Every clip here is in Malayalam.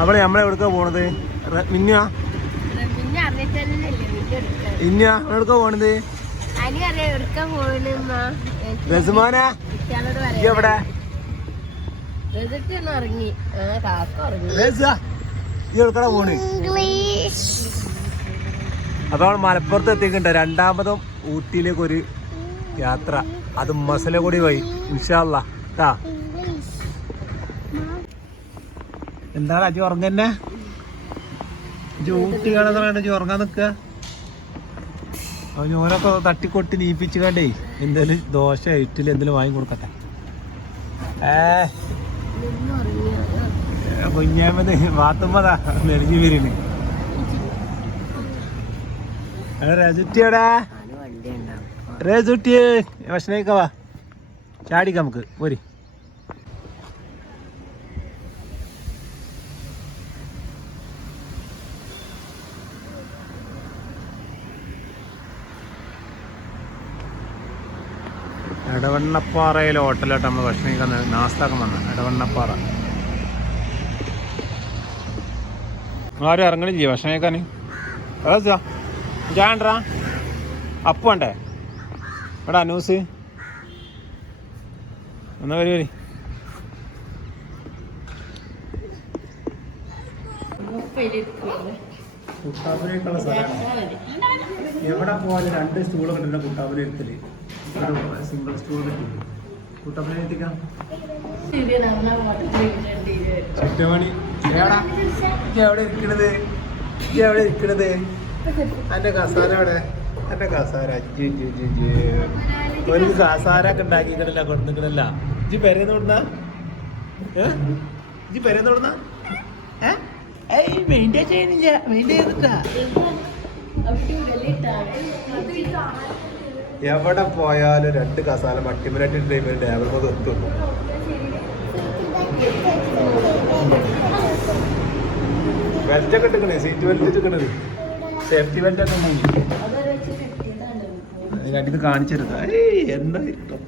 അവളെ നമ്മളെ എവിടെക്കാ പോണത്? മിന്നുവാ? എടുക്കാൻ ഇന്നുവാ പോണത്? റസുമാന എവിടെ? പോണ്? അപ്പൊ നമ്മൾ മലപ്പുറത്ത് എത്തിക്കണ്ട രണ്ടാമതും ഊട്ടിയിലേക്ക് ഒരു യാത്ര. അത് മസലകുടി വഴി ഇൻഷാല്ല ട്ടാ. എന്താണ് അജി ഉറങ്ങന്നെ ഇജ്ജ് ഊട്ടി കാണാൻ ഇജ്ജ് ഉറങ്ങാൻ നിക്ക അപ്പൊ ഞാനൊക്കെ തട്ടിക്കൊട്ടി നീപ്പിച്ചു കണ്ടേ എന്തേലും ദോശ ഇഡ്ഡലി എന്തേലും വാങ്ങി കൊടുക്കട്ടെ. ഏ കുഞ്ഞാമത് വാത്തുമ്പതാ നെടുങ്ങി വരുന്നു രജുട്ടിയോടാ രജുട്ടിയേ ഭക്ഷണക്കാവാ ചാടിക്ക നമുക്ക് പോരി. എടവണ്ണപ്പാറയിലെ ഹോട്ടലിലോട്ട് നമ്മൾ ഭക്ഷണം കഴിക്കാൻ നാസ്താക്കം വന്ന. എടവണ്ണപ്പാറ. ആരും ഇറങ്ങണില്ലേ ഭക്ഷണം കഴിക്കാൻ? അതാ അപ്പ് വേണ്ടേ എടാ ന്യൂസ് എന്നാ വരി വരി എവിടെ പോയാലും രണ്ട് സ്റ്റൂൾ ഉണ്ടല്ലോ കുട്ടാപ്പിനെ എടുത്തൽ സിംഗിൾ സ്റ്റൂൾ കിട്ടും കൂട്ടപ്പനെ എത്തിക്കാം ചുറ്റുമണി എവിടാ ഇരിക്കണത്? എവിടെ ഇരിക്കണത്? എന്റെ കസാര എവിടെ? എന്റെ കസാര. അജ്ജ് ഇജ്ജ് ഇജ്ജ് ഇജ്ജ്. ഒരു കസാരൊക്കെ ഉണ്ടാക്കിക്കണില്ല കൊടുത്തിക്കണില്ല ഇജ്ജ് പെരേന്ന് കൊടുന്ന? ഇജ്ജ് പെരേന്ന് കൊടുന്ന? ഏയ് മെയിന്റെയിൻ ചെയ്യണില്ല മെയിന്റെയിൻ ചെയ്തിട്ടാ. എവിടെ പോയാലും രണ്ട് കസാല മട്ടിമരാട്ടി ടൈമിൽ ഡേബിൾ മൊത്തം എത്തും ബെൽറ്റ് ഒക്കെ ഇട്ടിക്കണേ സീറ്റ് ബെൽറ്റ് എടുക്കണത് സേഫ്റ്റി ബെൽറ്റ് ഒക്കെ ഉണ്ടെങ്കിൽ കാണിച്ചെടുത്ത. ഏയ് എന്താ ഇഷ്ടം?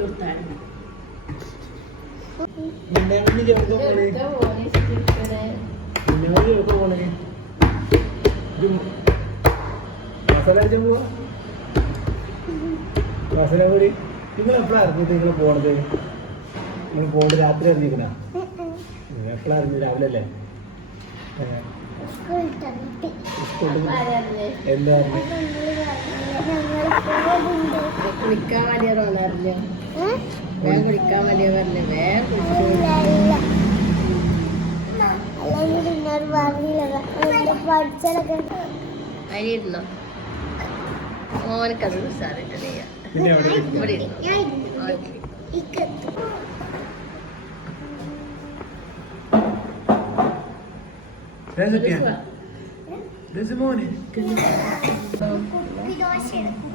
മിന്നാമിന്നി മസാല അടിച്ചാൻ പോവാ മസാല കൂടി നിങ്ങൾ എപ്പോഴാണ് അറിഞ്ഞത് നിങ്ങൾ പോണത് നിങ്ങൾ പോണത് രാത്രി അറിഞ്ഞിരിക്കണ എപ്പോഴാണ് അറിഞ്ഞത് രാവിലെ അല്ലേ എന്താ കുളിക്കാൻ വലിയ പറഞ്ഞ വേഗം വലിയ പറഞ്ഞു വേഗം ഓനക്കത് ഇവിടെ? ഓക്കെ.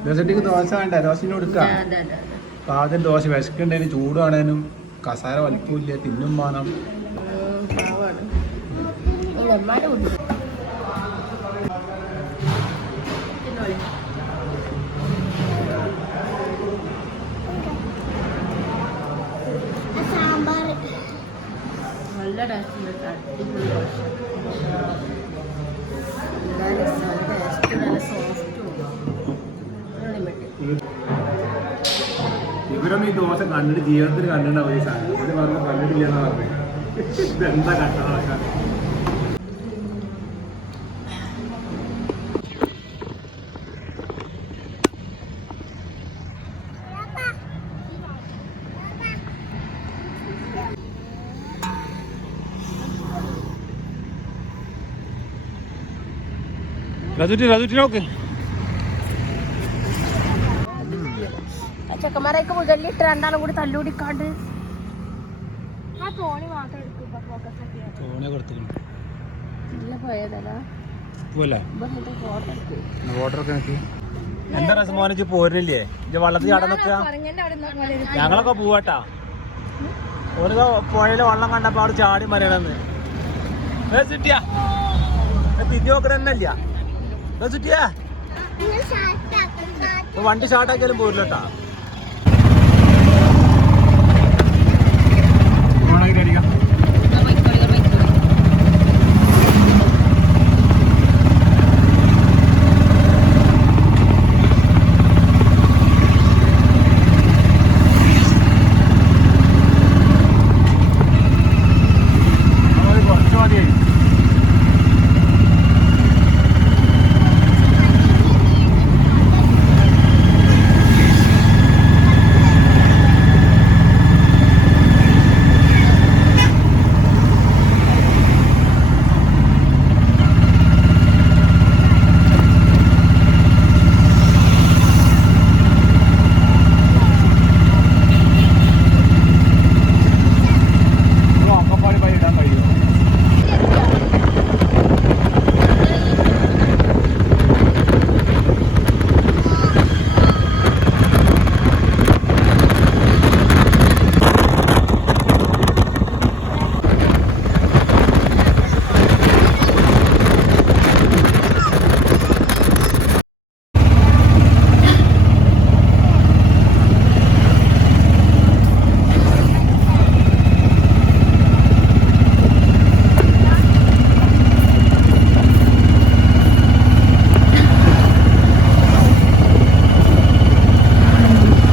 ദോശ വേണ്ട ദോശ കൊടുക്കാം അതെ ദോശ വിശക്കുണ്ടേനും ചൂടാണേനും കസാര വലിപ്പമില്ല തിന്നും സാമ്പാർ നല്ല ടേസ്റ്റ് അടിപൊളി ദോശ നല്ല ഇവരൊന്നും ഈ ദോശ കണ്ടിട്ട് ജീവിതത്തിൽ കണ്ടിട്ടുണ്ടാവും ഈ സാധനം ഇത് പറഞ്ഞ കണ്ടിട്ടില്ല എന്നാ പറഞ്ഞത് ഇതെന്താ കണ്ടത് റജുട്ടി റജുട്ടി നോക്ക് ചെക്കന്മാരൊക്കെ മുതലിട്ട് രണ്ടാളും കൂടി തല്ലുപിടിക്കാണ്ട്. ആ തോണി മാത്രം എടുക്കും പോയതല്ല. എന്താ രസം മോനെ പോരില്ലേ ഇജ്ജ് വള്ളത്തിൽ ചാടാൻ നിൽക്കുക ഞങ്ങളൊക്കെ പോവാട്ടാ. ഒരു പുഴയിൽ വെള്ളം കണ്ടപ്പോ അവിടെ ചാടി മറിയണമെന്ന് ചുറ്റിയാ തിരിഞ്ഞു നോക്കണ തന്നെ ഇല്ല ചുറ്റിയാ വണ്ടി ഷാർട്ടാക്കിയാലും പോരില്ലട്ടാ.